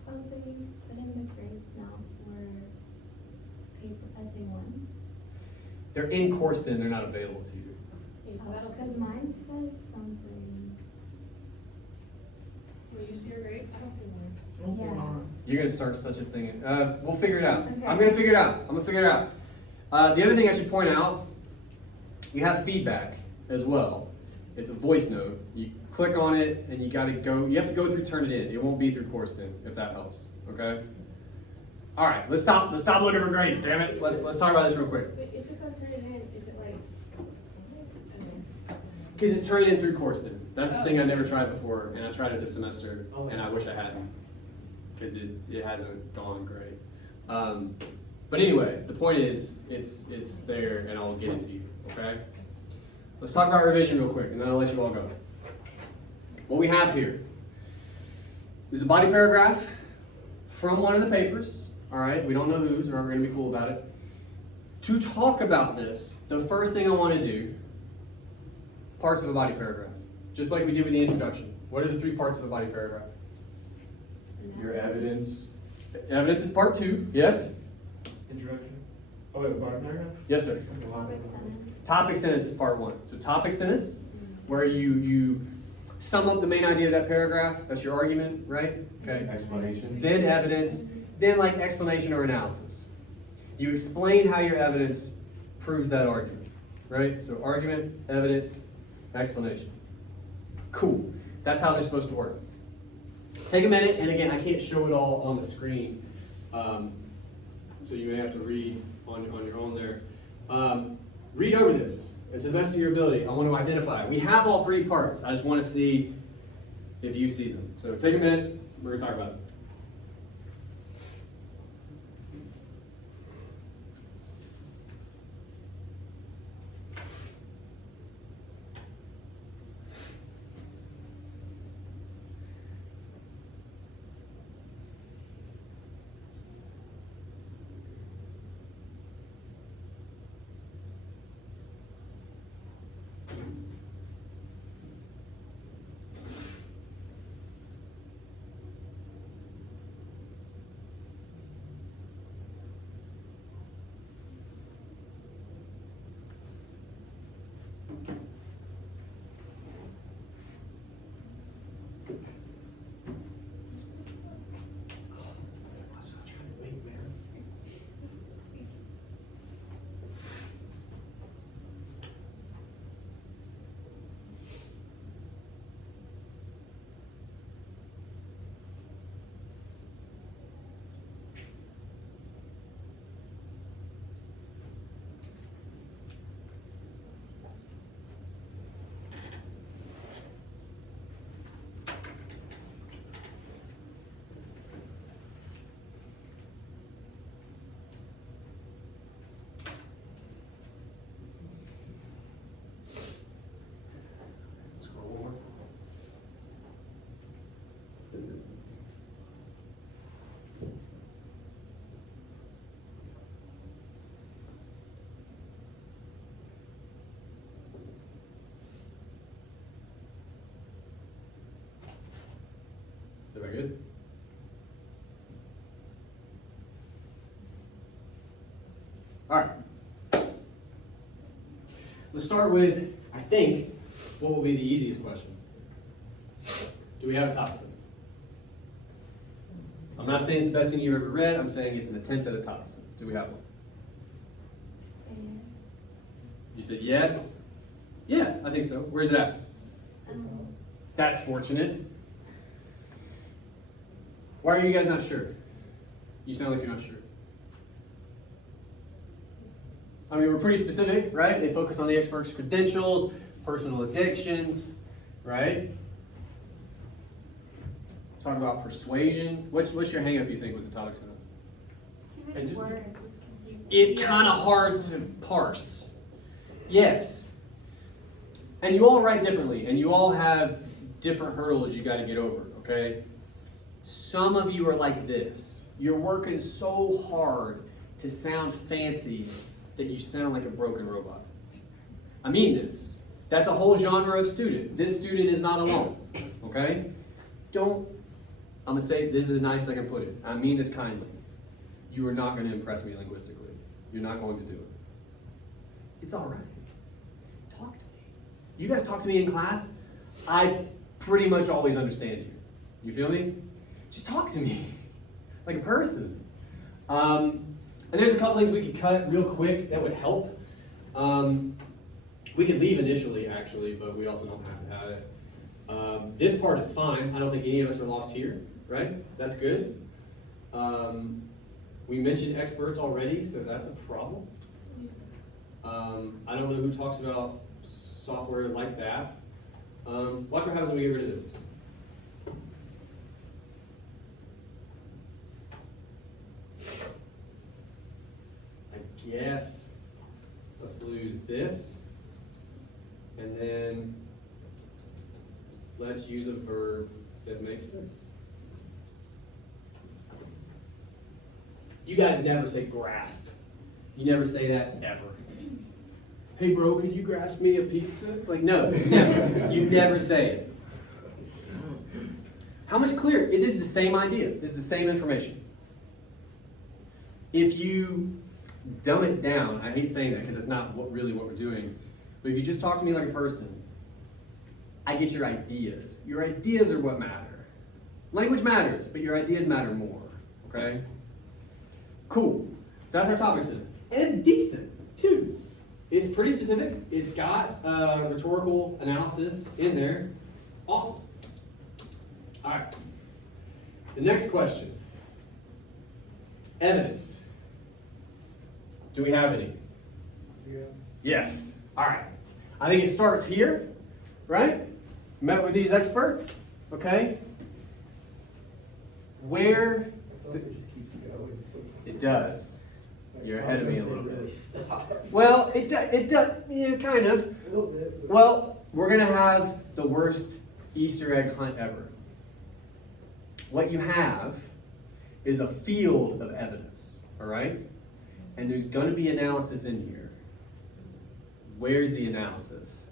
Oh, so you put in the grades now for paper essay 1? They're in CourseDin, they're not available to you. Because mine says something. Will you see your grade? I don't see one. Yeah. You're gonna start such a thing. We'll figure it out. Okay. I'm gonna figure it out. The other thing I should point out, you have feedback as well. It's a voice note. You click on it and you have to go through Turnitin. It won't be through CourseDin, if that helps. Okay? All right, let's stop looking for grades, damn it. Let's talk about this real quick. If it's on Turnitin, is it like? Because it's turning in through CourseDin. That's the thing I never tried before, and I tried it this semester, Oh. and I wish I hadn't, because it hasn't gone great. But anyway, the point is, it's there, and I'll get it to you. Okay? Let's talk about revision real quick, and then I'll let you all go. What we have here is a body paragraph from one of the papers. All right, we don't know whose, or we're going to be cool about it. To talk about this, the first thing I want to do, parts of a body paragraph, just like we did with the introduction. What are the 3 parts of a body paragraph? Your evidence. Evidence is part 2. Yes? Introduction. Oh, wait, body paragraph? Yes, sir. Topic sentence. Topic sentence is part 1. So topic sentence, where you sum up the main idea of that paragraph. That's your argument, right? Okay. Explanation. Then evidence, then like explanation or analysis. You explain how your evidence proves that argument, right? So argument, evidence, explanation. Cool. That's how they're supposed to work. Take a minute, and again, I can't show it all on the screen, so you may have to read on your own there. Read over this, and to the best of your ability, I want to identify. We have all 3 parts. I just want to see if you see them. So take a minute. We're going to talk about it. let's start with, I think, what will be the easiest question. Do we have a topic sentence? I'm not saying it's the best thing you've ever read, I'm saying it's an attempt at a topic sentence. Do we have one? You said yes? Yeah, I think so. Where's it at? That's fortunate. Why are you guys not sure? You sound like you're not sure. I mean, we're pretty specific, right? They focus on the expert's credentials, personal addictions, right? Talk about persuasion. What's your hang up, you think, with the topic sentence? Too many just- words, it's confusing. It's kind of hard to parse. Yes. And you all write differently, and you all have different hurdles you got to get over, okay? Some of you are like this. You're working so hard to sound fancy that you sound like a broken robot. I mean this. That's a whole genre of student. This student is not alone, okay? I'm going to say this is as nice as I can put it. I mean this kindly. You are not going to impress me linguistically. You're not going to do it. It's all right. Talk to me. You guys talk to me in class, I pretty much always understand you. You feel me? Just talk to me like a person. And there's a couple things we could cut real quick that would help. We could leave initially, actually, but we also don't have to have it. This part is fine. I don't think any of us are lost here, right? That's good. We mentioned experts already, so that's a problem. I don't know who talks about software like that. Watch what happens when we get rid of this. I guess let's lose this. And then let's use a verb that makes sense. You guys never say grasp. You never say that ever. Hey bro, can you grasp me a pizza? Like, no, never. You never say it. How much clearer? It is the same idea. It's the same information. If you dumb it down, I hate saying that because it's not really what we're doing, but if you just talk to me like a person, I get your ideas. Your ideas are what matter. Language matters, but your ideas matter more, okay? Cool. So that's our topic set. And it's decent, too. It's pretty specific. It's got rhetorical analysis in there. Awesome. All right. The next question. Evidence. Do we have any? Yeah. Yes. All right. I think it starts here, right? Met with these experts, okay? Where? I feel like it just keeps going. It does. You're ahead of me a little Really bit. stop. Well, it does, yeah, kind of. A little bit. Well, we're going to have the worst Easter egg hunt ever. What you have is a field of evidence, all right? And there's going to be analysis in here. Where's the analysis?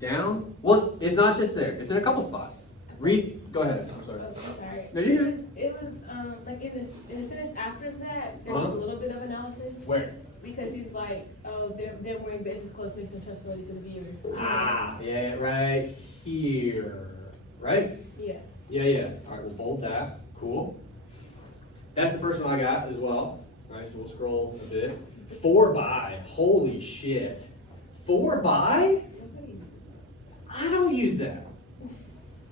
Down? Well, it's not just there. It's in a couple spots. Read. Go ahead. I'm sorry. I'm sorry. No, you're good. It was like in the sentence after that, there's Uh-huh. a little bit of analysis Where? because he's like, oh, they're wearing business clothes makes them trustworthy to the viewers. Ah, yeah, right here. Right? Yeah. Yeah. All right, we'll bold that. Cool. That's the first one I got as well. All right, so we'll scroll a bit. 4 by. Holy shit. 4 by? I don't use that.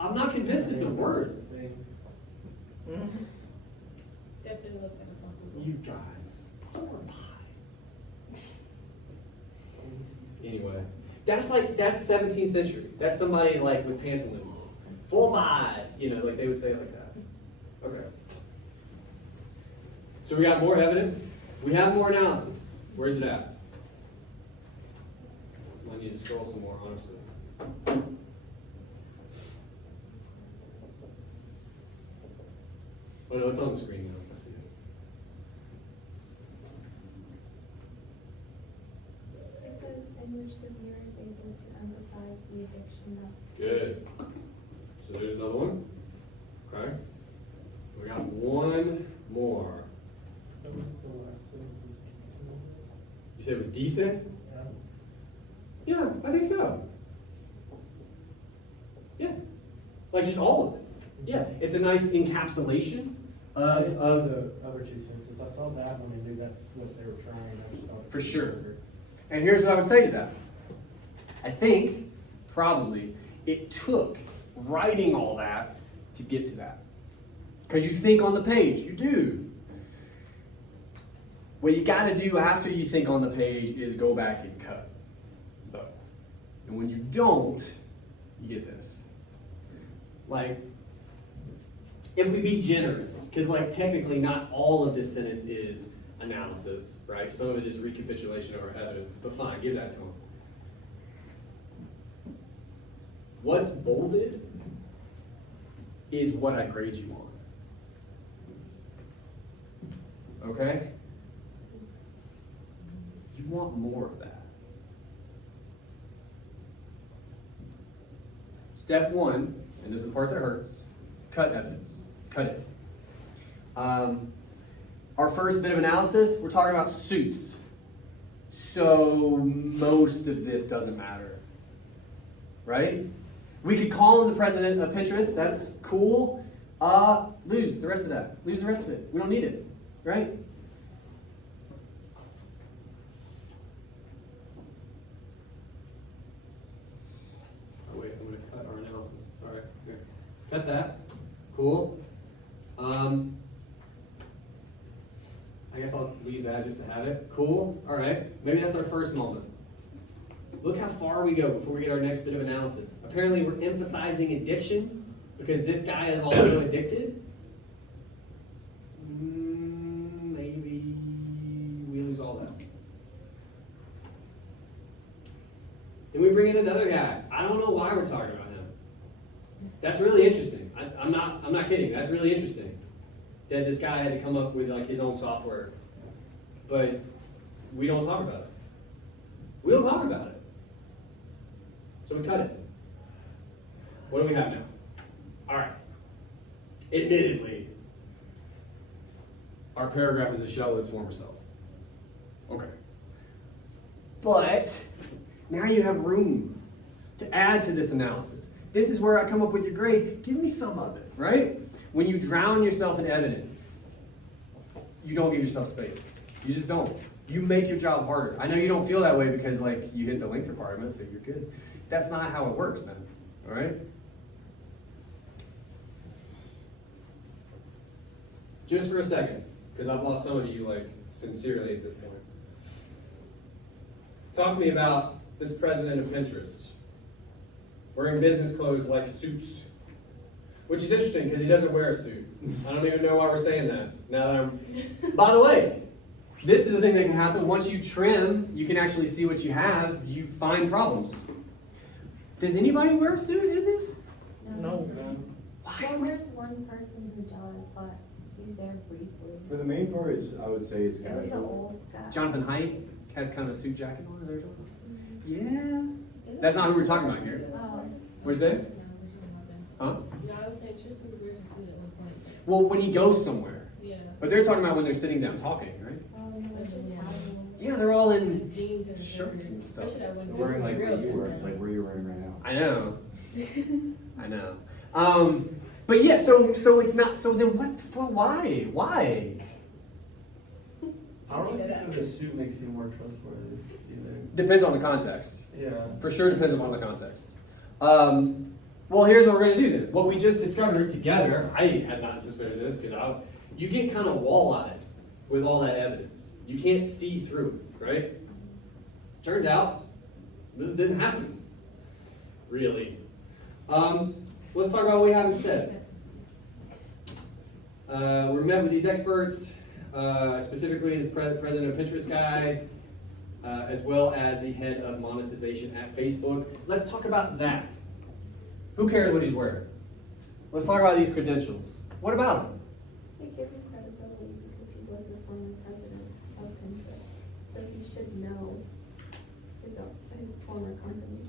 I'm not convinced it's a word. Definitely look at a compliment. You guys. 4 by. Anyway, that's 17th century. That's somebody like with pantaloons. 4 by. You know, like they would say it like that. Okay. So we got more evidence. We have more analysis. Where's it at? I need to scroll some more, honestly. Oh no, it's on the screen now. I see it. It says in which the viewer is able to empathize the addiction of. Good. So there's another one. Okay. We got one more. The last sentence is piecemeal. You You said it was decent? Yeah. Yeah, I think so. Yeah. Like just all of it. Yeah, it's a nice encapsulation I didn't see of the other two sentences. I saw that one and knew that's what they were trying. I just thought it For was sure. better. And here's what I would say to that. I think, probably, it took writing all that to get to that. Because you think on the page, you do. What you got to do after you think on the page is go back and cut, though. And when you don't, you get this. Like, if we be generous, because like technically not all of this sentence is analysis, right? Some of it is recapitulation of our evidence, but fine, give that to them. What's bolded is what I grade you on. Okay? You want more of that. Step one, and this is the part that hurts, cut evidence. Cut it. Our first bit of analysis, we're talking about suits. So most of this doesn't matter. Right? We could call him the president of Pinterest. That's cool. Lose the rest of that. Lose the rest of it. We don't need it. Right? Oh wait, I'm going to cut our analysis. Sorry. Here. Cut that. Cool. I guess I'll leave that just to have it. Cool. All right. Maybe that's our first moment. Look how far we go before we get our next bit of analysis. Apparently, we're emphasizing addiction because this guy is also addicted. Maybe we lose all that. Then we bring in another guy. I don't know why we're talking about him. That's really interesting. I'm not kidding. That's really interesting. That this guy had to come up with like his own software. But we don't talk about it. We don't talk about it. So we cut it. What do we have now? All right. Admittedly, our paragraph is a shell of its former self. Okay. But now you have room to add to this analysis. This is where I come up with your grade. Give me some of it, right? When you drown yourself in evidence, you don't give yourself space. You just don't. You make your job harder. I know you don't feel that way because like you hit the length requirement, so you're good. That's not how it works, man. All right? Just for a second, because I've lost some of you like sincerely at this point. Talk to me about this president of Pinterest wearing business clothes like suits. Which is interesting because he doesn't wear a suit. I don't even know why we're saying that. Now that I'm. By the way, this is the thing that can happen. Once you trim, you can actually see what you have. You find problems. Does anybody wear a suit in this? No. Well, there's one person who does, but he's there briefly. For the main part, I would say it's It was the casual. old guy. Jonathan Haidt has kind of a suit jacket on. Is that yeah. That's not who we're talking about here. Oh. What'd you say? Huh? No, I would say Tristan wears a suit at one point. Well, when he goes somewhere. Yeah. But they're talking about when they're sitting down talking, right? Oh, no, it's just casual. Yeah, they're all in Jeans and shirts and stuff. Especially that one They're wearing like real what you were, Tristan. like where you're wearing right now. I know. I know. But yeah, so it's not. So then, what? For why? Why? I don't think that the suit makes you more trustworthy either. Depends on the context. Yeah. For sure, depends upon the context. Well, here's what we're gonna do then. What we just discovered together. I had not anticipated this because you get kind of wall-eyed with all that evidence. You can't see through it, right? Turns out this didn't happen. Really. Let's talk about what we have instead. We're met with these experts, specifically this president of Pinterest guy, as well as the head of monetization at Facebook. Let's talk about that. Who cares what he's wearing? Let's talk about these credentials. What about him? They give him credibility because he was the former president of Pinterest. So he should know his former company.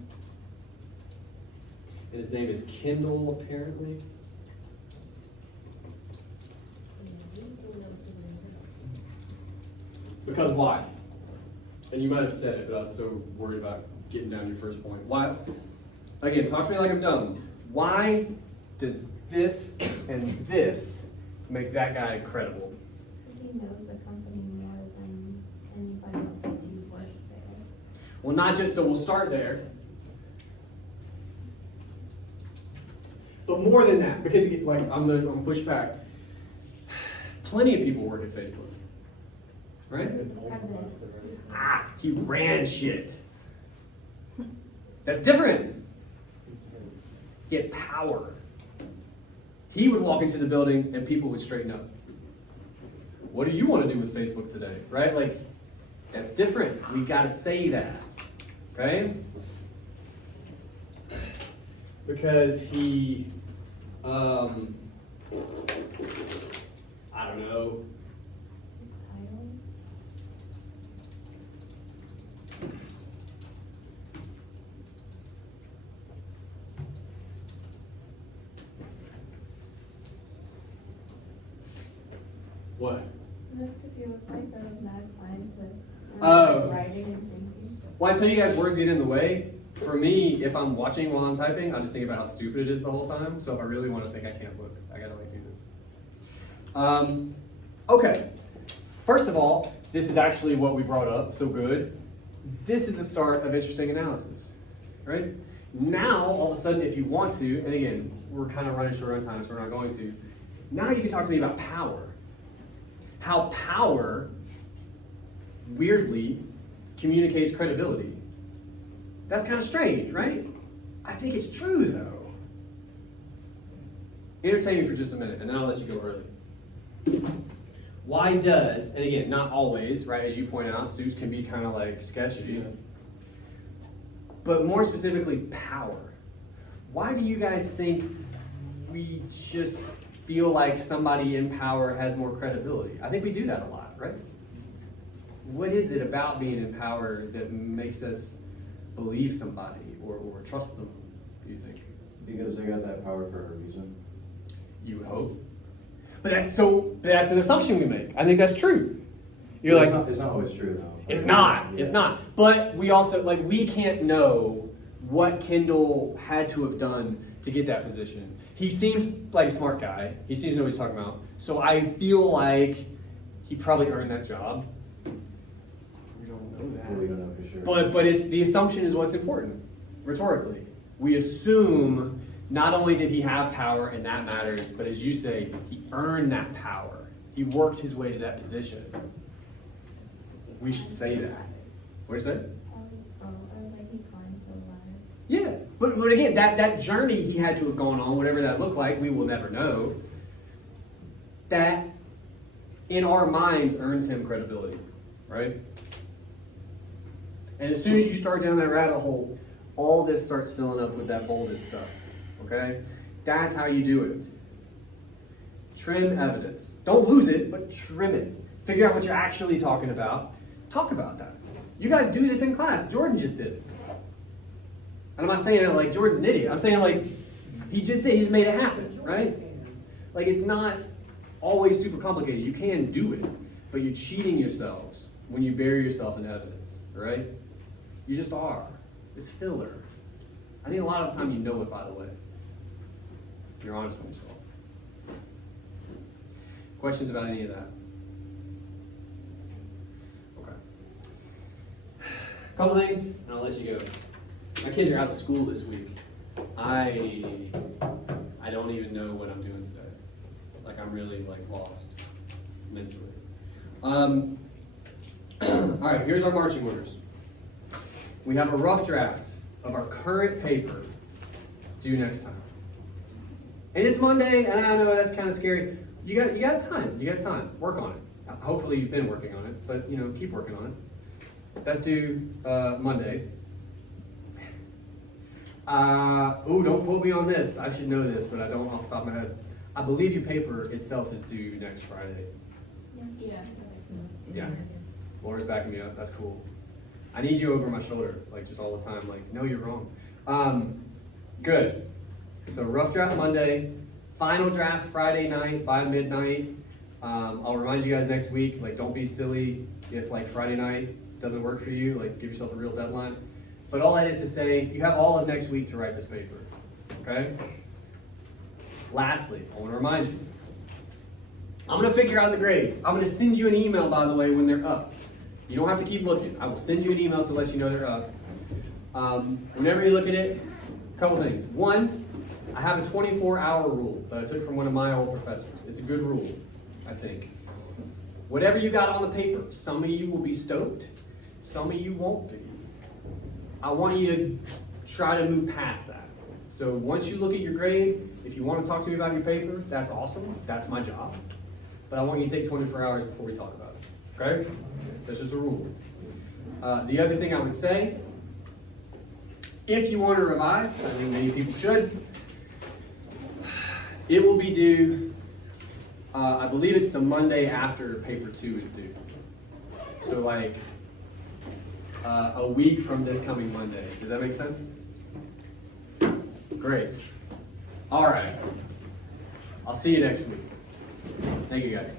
And his name is Kendall, apparently. Because why? and you might have said it, but I was so worried about getting down to your first point. Why? Again, talk to me like I'm dumb. Why does this and this make that guy credible? Because he knows the company more than anybody else that's you've worked there. Well, not just, so we'll start there. But more than that, because like I'm gonna push back. Plenty of people work at Facebook, right? Ah, he ran shit. That's different. He had power. He would walk into the building and people would straighten up. What do you want to do with Facebook today, right? Like, that's different. We got to say that, okay? Because he, I don't know. His title. What? That's because you look like a mad scientist. Oh. Writing and thinking. Well, I tell you guys, words get in the way. For me, if I'm watching while I'm typing, I just think about how stupid it is the whole time. So if I really want to think, I can't look. I gotta like do this. Okay. First of all, this is actually what we brought up. So good. This is the start of interesting analysis, right? Now, all of a sudden, if you want to, and again, we're kind of running short on time, so we're not going to. Now you can talk to me about power. How power, weirdly, communicates credibility. That's kind of strange, right? I think it's true, though. Entertain me for just a minute, and then I'll let you go early. Why does, and again, not always, right, as you point out, suits can be kind of like sketchy, but more specifically, power. Why do you guys think we just feel like somebody in power has more credibility? I think we do that a lot, right? What is it about being in power that makes us believe somebody or trust them, do you think? Because they got that power for a reason. You would hope. But that's an assumption we make. I think that's true. You're like, It's not always true, though. it's not. Yeah. It's not. But we also, like, we can't know what Kendall had to have done to get that position. He seems like a smart guy. He seems to know what he's talking about. So I feel like he probably earned that job. We don't know that. Yeah, we don't know for sure. But it's, the assumption is what's important, rhetorically. We assume not only did he have power and that matters, but as you say, he earned that power. He worked his way to that position. We should say that. What did you say? I was like, he climbed so ladder. Yeah, but again, that journey he had to have gone on, whatever that looked like, we will never know. That, in our minds, earns him credibility, right? And as soon as you start down that rabbit hole, all this starts filling up with that bolded stuff, okay? That's how you do it. Trim evidence. Don't lose it, but trim it. Figure out what you're actually talking about. Talk about that. You guys do this in class. Jordan just did it. And I'm not saying it like Jordan's an idiot. I'm saying like he just did. He just made it happen, right? Like it's not always super complicated. You can do it, but you're cheating yourselves when you bury yourself in evidence, right? You just are. It's filler. I think a lot of the time you know it, by the way. You're honest with yourself. Questions about any of that? Okay. Couple things, and I'll let you go. My kids are out of school this week. I don't even know what I'm doing today. Like I'm really like lost mentally. All right, here's our marching orders. We have a rough draft of our current paper due next time. And it's Monday, and I know that's kind of scary. You got time. You got time. Work on it. Hopefully you've been working on it, but keep working on it. That's due Monday. Don't quote me on this. I should know this, but I don't off the top of my head. I believe your paper itself is due next Friday. Yeah. Yeah. Laura's backing me up. That's cool. I need you over my shoulder, like just all the time. Like, no, you're wrong. Good. So rough draft Monday, final draft Friday night by midnight. I'll remind you guys next week, like don't be silly if like Friday night doesn't work for you, like give yourself a real deadline. But all that is to say, you have all of next week to write this paper, okay? Lastly, I want to remind you, I'm going to figure out the grades. I'm going to send you an email, by the way, when they're up. You don't have to keep looking. I will send you an email to let you know they're up. Whenever you look at it, a couple things. One, I have a 24-hour rule that I took from one of my old professors. It's a good rule, I think. Whatever you got on the paper, some of you will be stoked, some of you won't be. I want you to try to move past that. So once you look at your grade, if you want to talk to me about your paper, that's awesome. That's my job. But I want you to take 24 hours before we talk about it. Okay? That's just a rule. The other thing I would say, if you want to revise, I think many people should, it will be due, I believe it's the Monday after paper 2 is due. So like a week from this coming Monday. Does that make sense? Great. All right. I'll see you next week. Thank you guys.